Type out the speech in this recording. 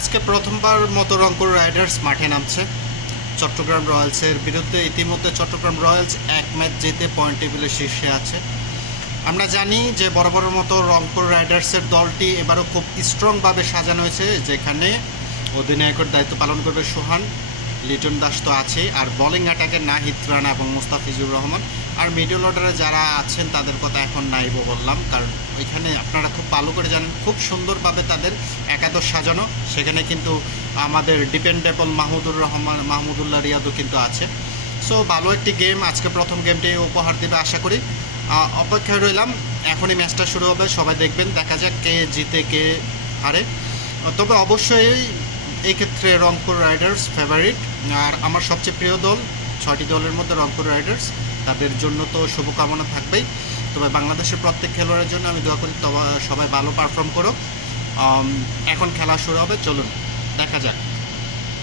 আজকে প্রথমবার মতো রংপুর রাইডার্স মাঠে নামছে চট্টগ্রাম রয়্যালসের বিরুদ্ধে। ইতিমধ্যে চট্টগ্রাম রয়্যালস এক ম্যাচ জিতে পয়েন্ট টেবিলের শীর্ষে আছে। আমরা জানি যে বরাবরের মতো রংপুর রাইডার্সের দলটি এবারও খুব স্ট্রংভাবে সাজানো হয়েছে, যেখানে অধিনায়কের দায়িত্ব পালন করবে সোহান, লিটন দাস তো আছে, আর বোলিং অ্যাটাকে নাহিদ রানা এবং মুস্তাফিজুর রহমান। আর মিডল অর্ডারে যারা আছেন তাদের কথা এখন নাইব বললাম, কারণ ওইখানে আপনারা খুব ভালো করে জানেন খুব সুন্দরভাবে তাদের একাদশ সাজানো। সেখানে কিন্তু আমাদের ডিপেন্ডেবল মাহমুদুল্লাহ রিয়াদও কিন্তু আছে। সো ভালো একটি গেম, আজকে প্রথম গেমটি উপহার দেবে আশা করি। অপেক্ষায় রইলাম, এখনই ম্যাচটা শুরু হবে, সবাই দেখবেন, দেখা যাক কে জিতে কে হারে। তবে অবশ্যই এই ক্ষেত্রে রংপুর রাইডার্স ফেভারিট। আর আমার সবচেয়ে প্রিয় দল, 6টি দলের মধ্যে রংপুর রাইডার্স, তাদের জন্য তো শুভকামনা থাকবেই। তবে বাংলাদেশের প্রত্যেক খেলোয়াড়ের জন্য আমি দোয়া করি সবাই ভালো পারফর্ম করুক। এখন খেলা শুরু হবে, চলুন দেখা যাক।